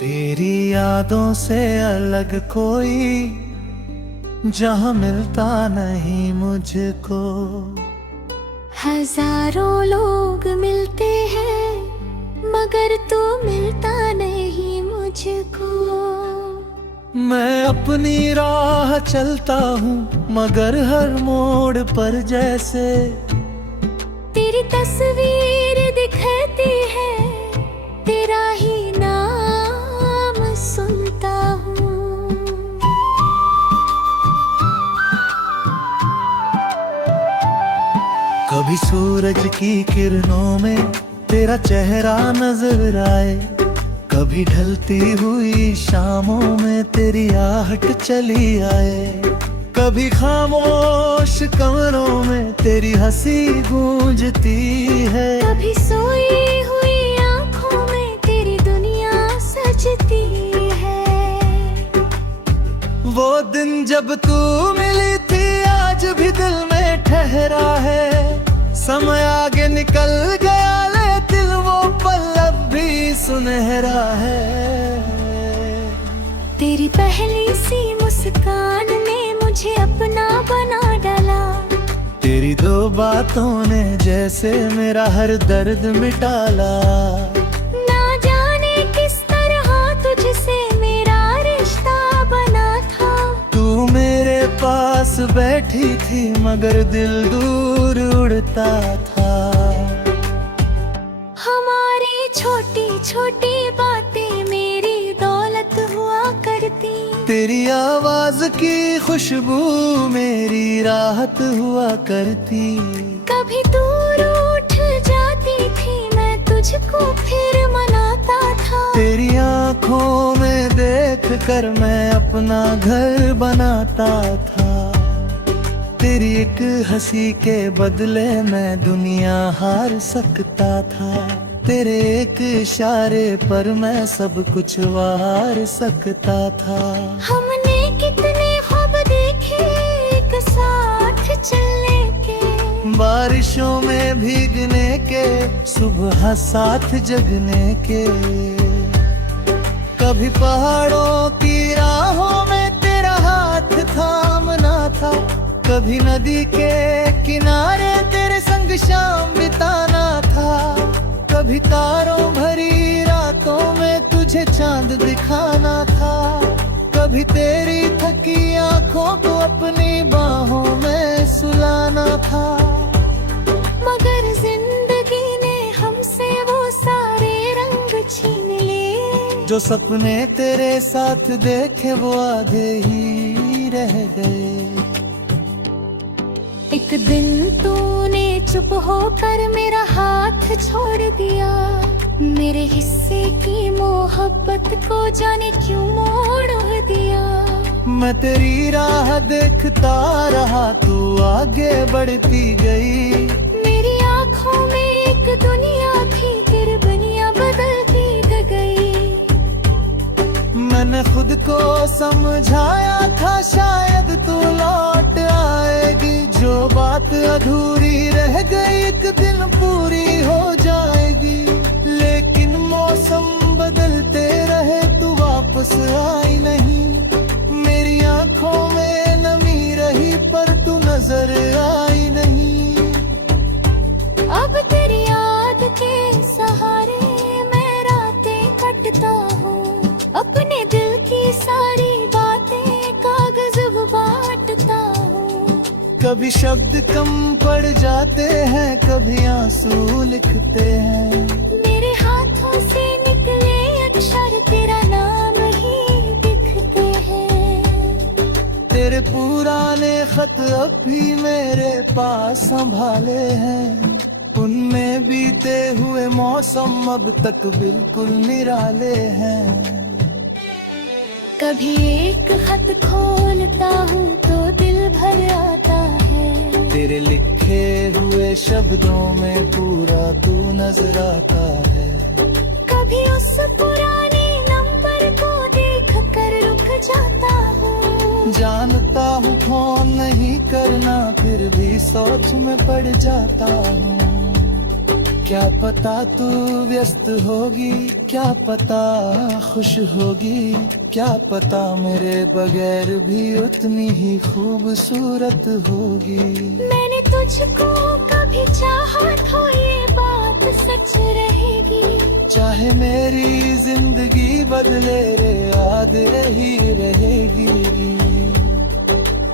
तेरी यादों से अलग कोई जहां मिलता नहीं मुझको। हजारों लोग मिलते हैं मगर तू मिलता नहीं मुझको। मैं अपनी राह चलता हूँ मगर हर मोड़ पर जैसे तेरी तस्वीर दिखती है, तेरा ही नाम सुनता हूँ। कभी सूरज की किरणों में तेरा चेहरा नजर आए, कभी ढलती हुई शामों में तेरी आहट चली आए, कभी खामोश कमरों में तेरी हंसी गूंजती है, कभी सोई हुई आँखों में तेरी दुनिया सजती है। वो दिन जब तू मिली थी आज भी दिल में ठहरा है। समय आगे निकल गया ले दिल वो पल अब भी सुनहरा है। तेरी पहली सी मुस्कान ने मुझे अपना बना डाला। तेरी दो बातों ने जैसे मेरा हर दर्द मिटाला। ना जाने किस तरह तुझसे मेरा रिश्ता बना था। तू मेरे पास बैठी थी मगर दिल दूर उड़ता था। हमारी छोटी छोटी बातें मेरी दौलत हुआ करती। तेरी आवाज की खुशबू मेरी राहत हुआ करती। कभी दूर उठ जाती थी मैं तुझको फिर मनाता था। तेरी आँखों में देख कर मैं अपना घर बनाता था। तेरी एक हंसी के बदले मैं दुनिया हार सकता था। तेरे एक इशारे पर मैं सब कुछ वार सकता था। हमने कितने ख्वाब देखे एक साथ चलने के। बारिशों में भीगने के, सुबह साथ जगने के। कभी पहाड़ों की राहों में तेरा हाथ थामना था। कभी नदी के किनारे तेरे संग शाम बिताना था। कभी तारों भरी रातों में तुझे चांद दिखाना था। कभी तेरी थकी आंखों को अपनी बाहों में सुलाना था। मगर जिंदगी ने हमसे वो सारे रंग छीन लिए। जो सपने तेरे साथ देखे वो आधे ही रह गए। एक दिन तूने चुप होकर मेरा हाथ छोड़ दिया। मेरे हिस्से की मोहब्बत को जाने क्यों मोड़ दिया। मैं तेरी राह देखता रहा, तू आगे बढ़ती गई। मेरी आँखों में एक दुनिया थी, तेरी दुनिया बदलती गई। मैंने खुद को समझाया था शायद तू लौट आएगी। जो बात अधूरी रह गई एक दिन पूरी हो जाएगी। लेकिन मौसम बदलते रहे तू वापस आई नहीं। मेरी आंखों में नमी रही पर तू नजर आई नहीं। अब तेरी याद के सहारे मैं रातें कटता हूँ। अपने दिल की सारी बातें कागज बांटता हूँ। कभी शब्द कम पड़ जाते हैं, कभी आंसू लिखते हैं। मेरे हाथों से निकले अक्षर तेरा नाम ही दिखते हैं। तेरे पुराने खत अब भी मेरे पास संभाले हैं। उनमें बीते हुए मौसम अब तक बिल्कुल निराले हैं। कभी एक खत खोलता हूँ तो दिल भर आता है। तेरे लिखे हुए शब्दों में पूरा तू नजर आता है। कभी उस पुराने नंबर को देख कर रुक जाता हूँ। जानता हूँ फोन नहीं करना, फिर भी सोच में पड़ जाता हूँ। क्या पता तू व्यस्त होगी, क्या पता खुश होगी, क्या पता मेरे बगैर भी उतनी ही खूबसूरत होगी। मैंने तुझको कभी चाहा तो ये बात सच रहेगी। चाहे मेरी जिंदगी बदले रे याद ही रहेगी।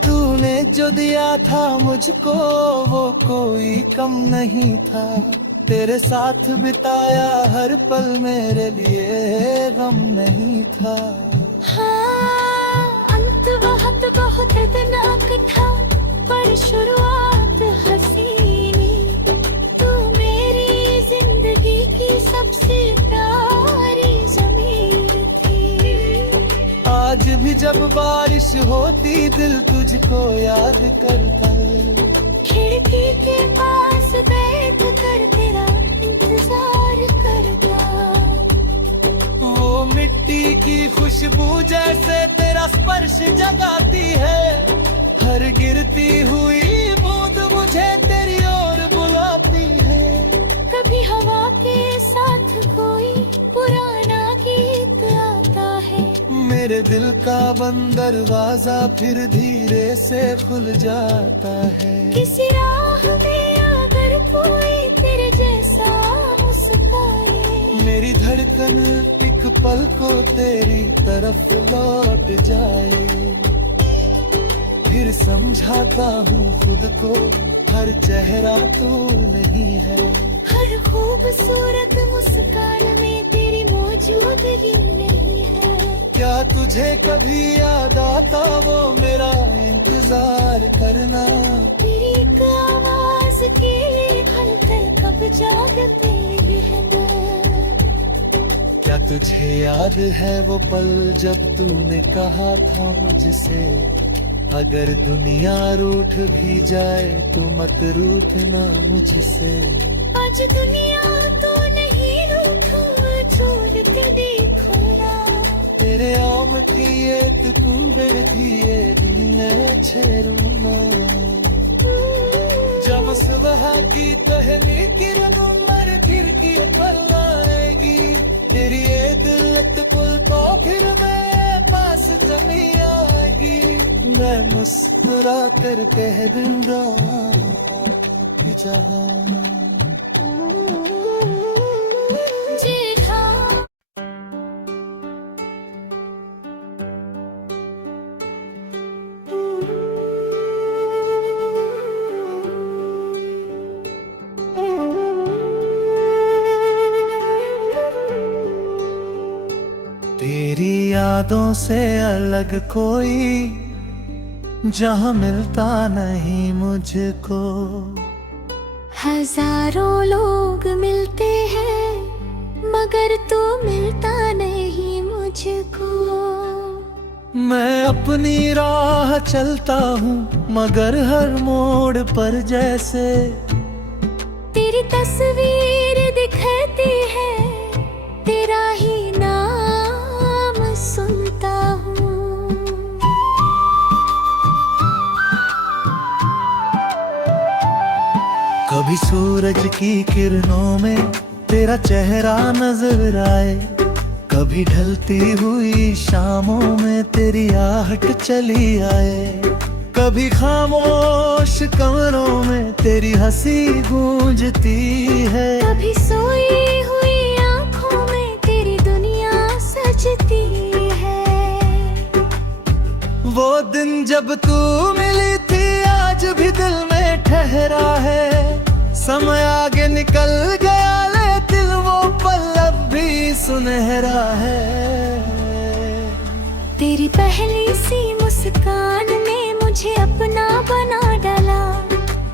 तूने जो दिया था मुझको वो कोई कम नहीं था। तेरे साथ बिताया हर पल मेरे लिए गम नहीं था। हाँ, अंत बहुत दर्दनाक था पर शुरुआत हसीनी। तू मेरी जिंदगी की सबसे प्यारी ज़मीन थी। आज भी जब बारिश होती दिल तुझको याद करता। खिड़की के पास बैठ कर तेरा इंतजार करता। वो मिट्टी की खुशबू जैसे तेरा स्पर्श जगाती है। हर गिरती हुई बूंद मुझे तेरी ओर बुलाती है। कभी हवा के साथ कोई पुराना गीत आता है। मेरे दिल का बंद दरवाजा फिर धीरे से खुल जाता है। किसी राह में अगर कोई तेरे जैसा मुस्काए। मेरी धड़कन एक पल को तेरी तरफ लौट जाए। फिर समझाता हूँ खुद को हर चेहरा तू नहीं है। हर खूबसूरत मुस्कान में तेरी मौजूदगी नहीं है। क्या तुझे कभी याद आता वो मेरा इंतजार करना। तेरी एक आवाज के लिए हलचल कब जागते हैं ना। क्या तुझे याद है वो पल जब तूने कहा था मुझसे अगर दुनिया रूठ भी जाए तो मत रूठना मुझसे। आज दुनिया तो नहीं रूठूं झूल के देखो ना। तेरे आमती एक कुंबर दिए दिल छेरूना। जब सुबह की पहली किरण मर गिर के पल आएगी। तेरी ये दिल पुल तो फिर मेरे पास चली आएगी। मैं मुस्कुरा कर कह दूंगा जहाँ तेरी यादों से अलग कोई जहाँ मिलता नहीं मुझको। हजारों लोग मिलते हैं मगर तू मिलता नहीं मुझको। मैं अपनी राह चलता हूँ मगर हर मोड़ पर जैसे तेरी तस्वीर दिखती है तेरा ही नाम सुनता हूँ। कभी सूरज की किरणों में तेरा चेहरा नजर आए। कभी ढलती हुई शामों में तेरी आहट चली आए। कभी खामोश कमरों में तेरी हंसी गूंजती है। कभी सोई हुई आँखों में तेरी दुनिया सजती है। वो दिन जब तू मिली थी आज भी दिल में ठहरा है। समय आगे निकल गया लेकिन वो पल अब भी सुनहरा है। तेरी पहली सी मुस्कान ने मुझे अपना बना डाला।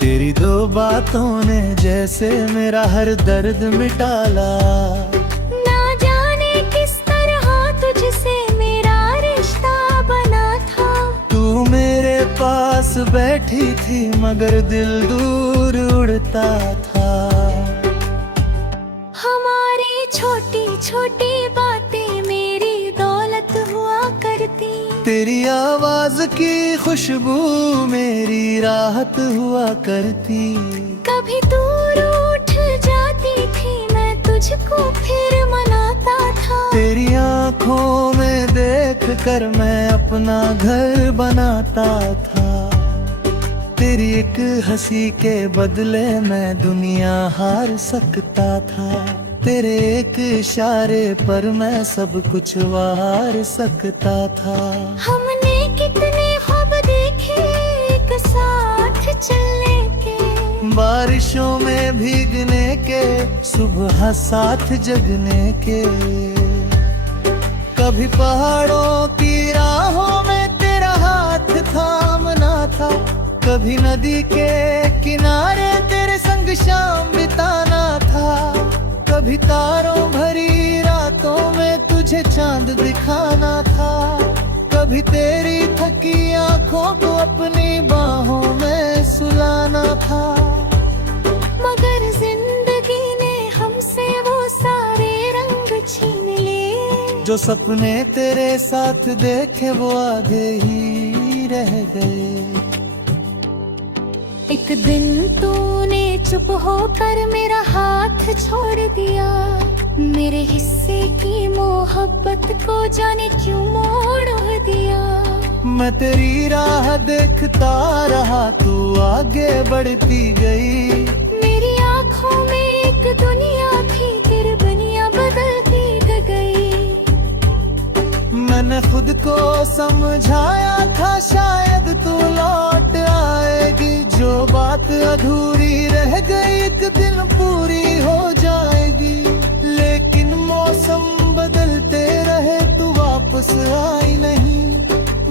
तेरी दो बातों ने जैसे मेरा हर दर्द मिटाला। ना जाने किस तरह तुझसे मेरा रिश्ता बना था। तू मेरे पास बैठी थी मगर दिल दूर उड़ता था। हमारी छोटी छोटी बातें मेरी दौलत हुआ करती। तेरी आवाज की खुशबू मेरी राहत हुआ करती। कभी दूर उठ जाती मुझको फिर मनाता था। तेरी आंखों में देख कर मैं अपना घर बनाता था। तेरी एक हंसी के बदले मैं दुनिया हार सकता था। तेरे एक इशारे पर मैं सब कुछ वार सकता था। हमने कितने ख्वाब देखे एक साथ चलने के, बारिशों में भीगने के, सुबह साथ जगने के। कभी पहाड़ों की राहों में तेरा हाथ थामना था। कभी नदी के किनारे तेरे संग शाम बिताना था। कभी तारों भरी रातों में तुझे चांद दिखाना था। कभी तेरी थकी आंखों को अपनी बाहों में सुलाना था। मगर जिंदगी ने हमसे वो सारे रंग छीन लिए। जो सपने तेरे साथ देखे वो आधे ही रह गए। एक दिन तूने चुप होकर मेरा हाथ छोड़ दिया। मेरे हिस्से की मोहब्बत को जाने क्यों मोड़ दिया। मैं तेरी राह देखता रहा, तू आगे बढ़ती गई। मेरी आंखों में एक दुनिया थी, तेरी दुनिया बदलती गई। मैंने खुद को समझाया था शायद तू लौट आएगी। जो बात अधूरी रह गई एक दिन पूरी हो जाएगी। लेकिन मौसम बदलते रहे तू वापस आई नहीं।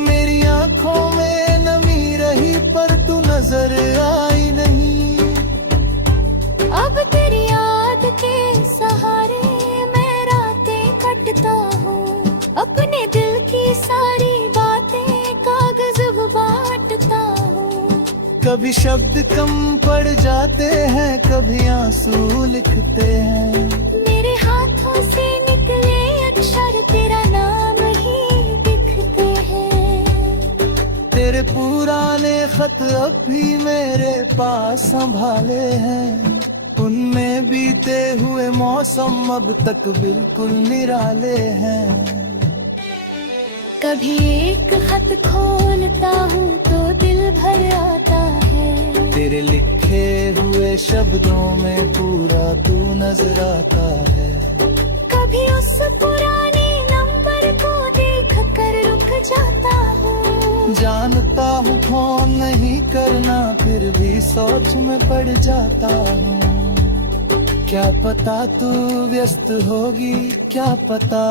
मेरी आंखों में नमी रही पर तू नजर आई नहीं। अब तेरी याद के सहारे मैं रातें कटता हूँ। अपने दिल की सारी बातें कागज बांटता हूँ। कभी शब्द कम पड़ जाते हैं, कभी आंसू लिखते हैं। मेरे हाथों से निकले अक्षर तेरा नाम ही लिखते हैं। तेरे पुराने खत अब भी मेरे पास संभाले हैं। उनमें बीते हुए मौसम अब तक बिल्कुल निराले हैं। कभी एक खत खोलता हूँ तो दिल भर आता है। तेरे लिखे हुए शब्दों में पूरा तू नजर आता है। कभी उस पुराने नंबर को देख कर रुक जाता हूँ। जानता हूँ फोन नहीं करना, फिर भी सोच में पड़ जाता हूँ। क्या पता तू व्यस्त होगी, क्या पता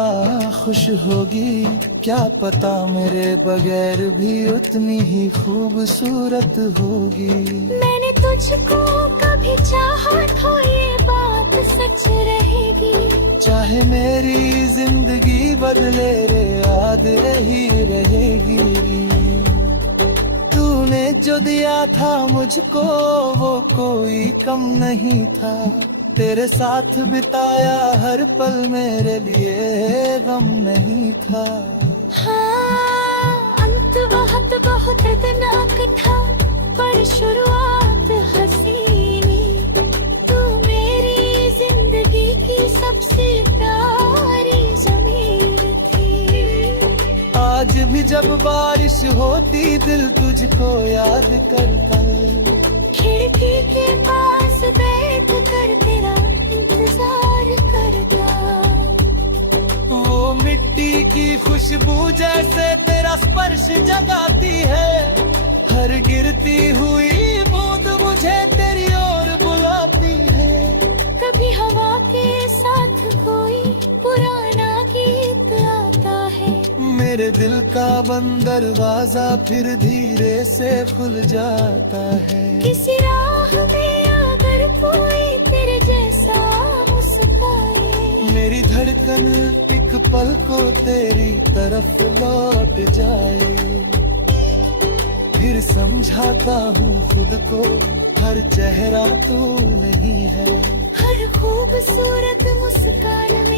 खुश होगी। क्या पता मेरे बगैर भी उतनी ही खूबसूरत होगी। मैंने तुझको कभी चाहा तो ये बात सच रहेगी। चाहे मेरी जिंदगी बदले रे याद ही रहेगी। तूने जो दिया था मुझको वो कोई कम नहीं था। तेरे साथ बिताया हर पल मेरे लिए गम नहीं था। हाँ, अंत बहुत दर्दनाक था पर शुरुआत हसीनी। तू मेरी जिंदगी की सबसे प्यारी ज़मीर थी। आज भी जब बारिश होती दिल तुझको याद करता। खिड़की के पास बैठ कर तेरा इंतजार करता। वो मिट्टी की खुशबू जैसे तेरा स्पर्श जगाती है। हर गिरती हुई बूंद मुझे तेरी ओर बुलाती है। कभी हवा के साथ कोई पुराना गीत आता है। मेरे दिल का बंद दरवाजा फिर धीरे से खुल जाता है। किसी राह में अगर कोई तेरे जैसा मुस्काए। मेरी धड़कन एक पल को तेरी तरफ लौट जाए। फिर समझाता हूँ खुद को हर चेहरा तू नहीं है। हर खूबसूरत मुस्कान में